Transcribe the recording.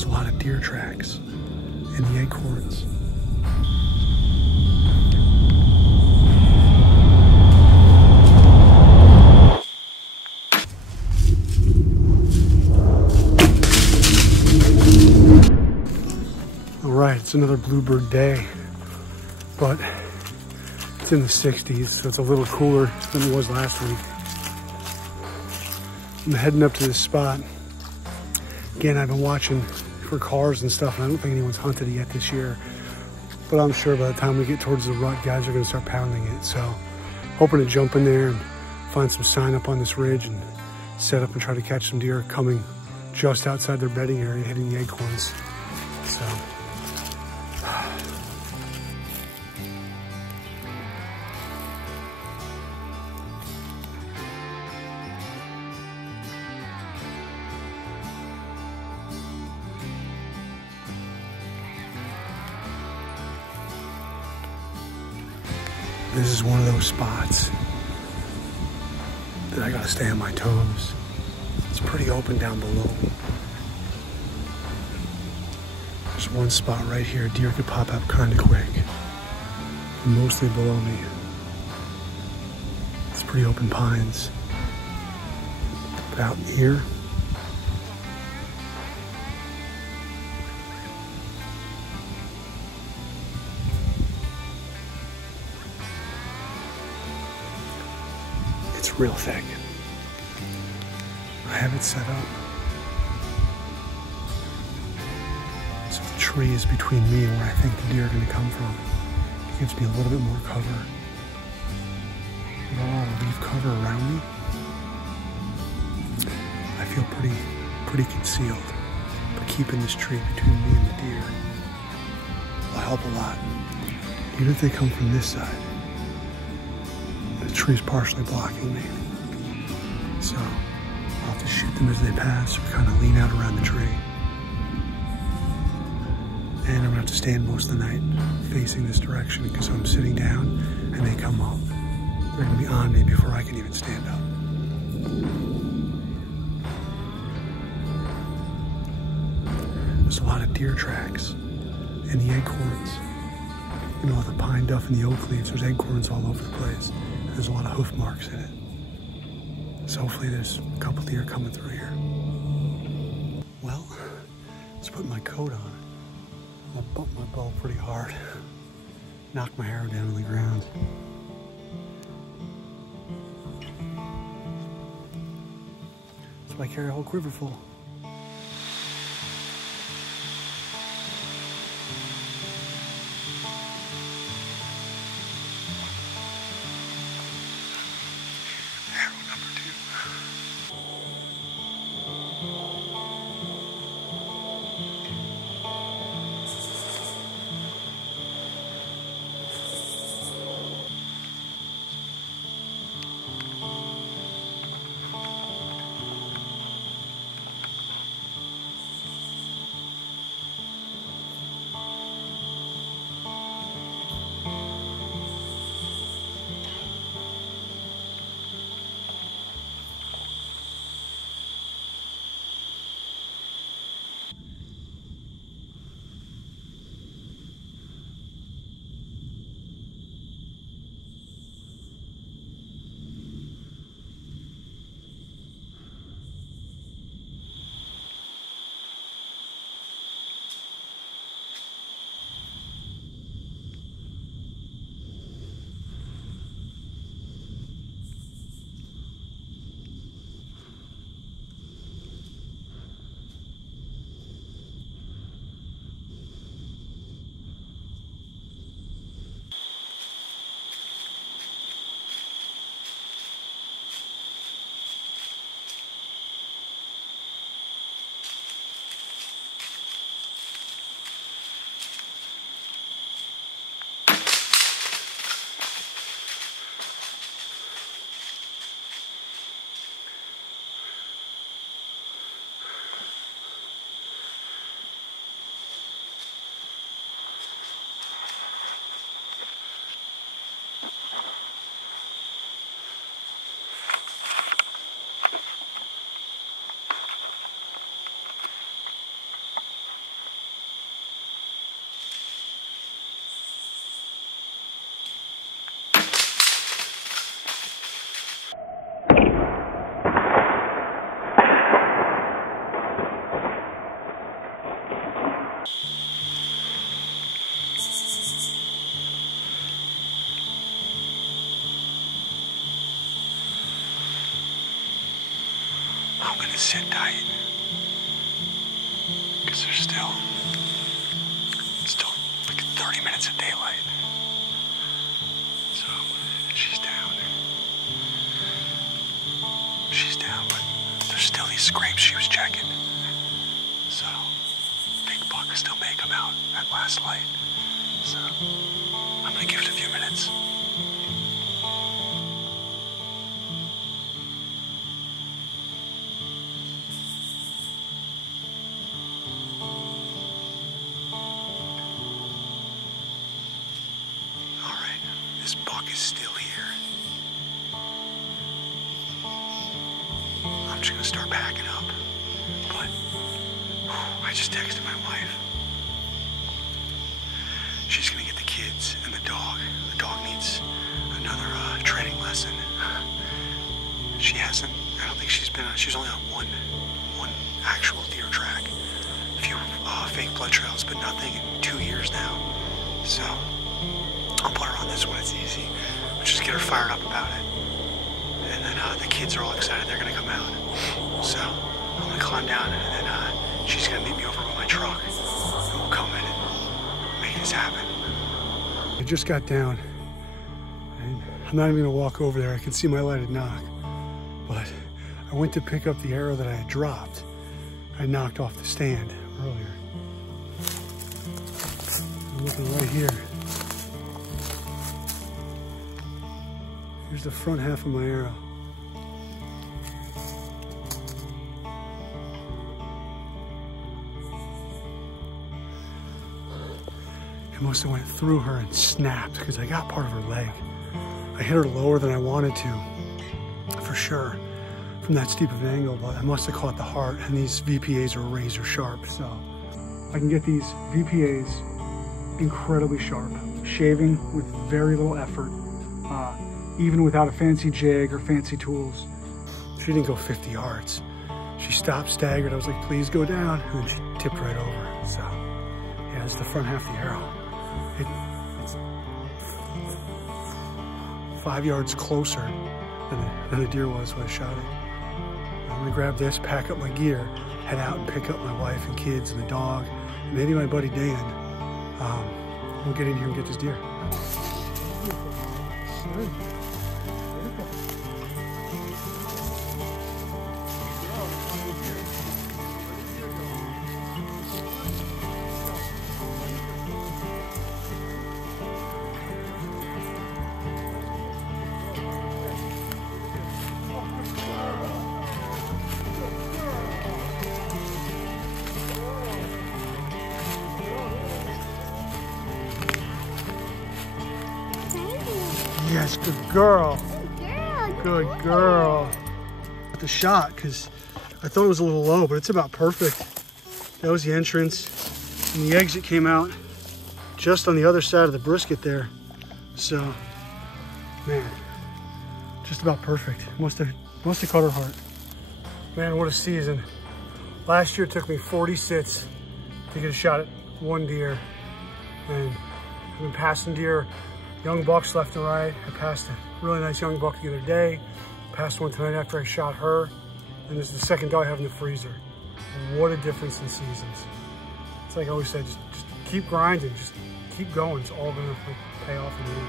There's a lot of deer tracks in the acorns. All right, it's another bluebird day, but it's in the 60s, so it's a little cooler than it was last week. I'm heading up to this spot. Again, I've been watching for cars and stuff, and I don't think anyone's hunted it yet this year, but I'm sure by the time we get towards the rut, guys are gonna start pounding it. So hoping to jump in there and find some sign up on this ridge and set up and try to catch some deer coming just outside their bedding area, hitting the acorns. So. This is one of those spots that I gotta stay on my toes. It's pretty open down below. There's one spot right here, deer could pop up kind of quick. Mostly below me. It's pretty open pines. But out here, it's real thick. I have it set up so the tree is between me and where I think the deer are going to come from. It gives me a little bit more cover. With a lot of leaf cover around me, I feel pretty concealed. But keeping this tree between me and the deer will help a lot. Even if they come from this side, the tree's partially blocking me. So I'll have to shoot them as they pass or kind of lean out around the tree. And I'm gonna have to stand most of the night facing this direction because I'm sitting down and they come up. They're gonna be on me before I can even stand up. There's a lot of deer tracks in the acorns. You know, the pine duff and the oak leaves, there's acorns all over the place. There's a lot of hoof marks in it. So hopefully there's a couple deer coming through here. Well, let's put my coat on. I bumped my bow pretty hard. Knocked my arrow down on the ground. So I carry a whole quiver full. sit tight. Because there's still like 30 minutes of daylight. So she's down. She's down, but there's still these scrapes she was checking. So big buck still may come out at last light. So I'm gonna give it a few minutes. This buck is still here. I'm just gonna start packing up. But I just texted my wife. She's gonna get the kids and the dog. The dog needs another training lesson. She hasn't, I don't think she's only on one actual deer track. A few fake blood trails, but nothing in 2 years now. So I'll put her on this one, it's easy. We'll just get her fired up about it. And then the kids are all excited, they're gonna come out. So I'm gonna climb down and then she's gonna meet me over by my truck. And we'll come in and make this happen. I just got down and I'm not even gonna walk over there. I can see my lighted knock. But I went to pick up the arrow that I had dropped. I knocked off the stand earlier. I'm looking right here. Here's the front half of my arrow. It must have went through her and snapped because I got part of her leg. I hit her lower than I wanted to, for sure, from that steep of an angle, but I must have caught the heart, and these VPAs are razor sharp, so I can get these VPAs incredibly sharp, shaving with very little effort. Even without a fancy jig or fancy tools. She didn't go 50 yards. She stopped, staggered. I was like, please go down. And then she tipped right over. So, yeah, it's the front half of the arrow. It's 5 yards closer than the deer was when I shot it. I'm gonna grab this, pack up my gear, head out and pick up my wife and kids and the dog, and maybe my buddy Dan. We'll get in here and get this deer. Yes, good girl. Good girl. The shot, because I thought it was a little low, but it's about perfect. That was the entrance, and the exit came out just on the other side of the brisket there. So, man, just about perfect. Must have caught her heart. Man, what a season. Last year it took me 40 sits to get a shot at one deer, and I've been passing deer, young bucks left and right. I passed a really nice young buck the other day. Passed one tonight after I shot her. And this is the second dog I have in the freezer. What a difference in seasons. It's like I always said, just keep grinding, just keep going. It's all gonna pay off in the end.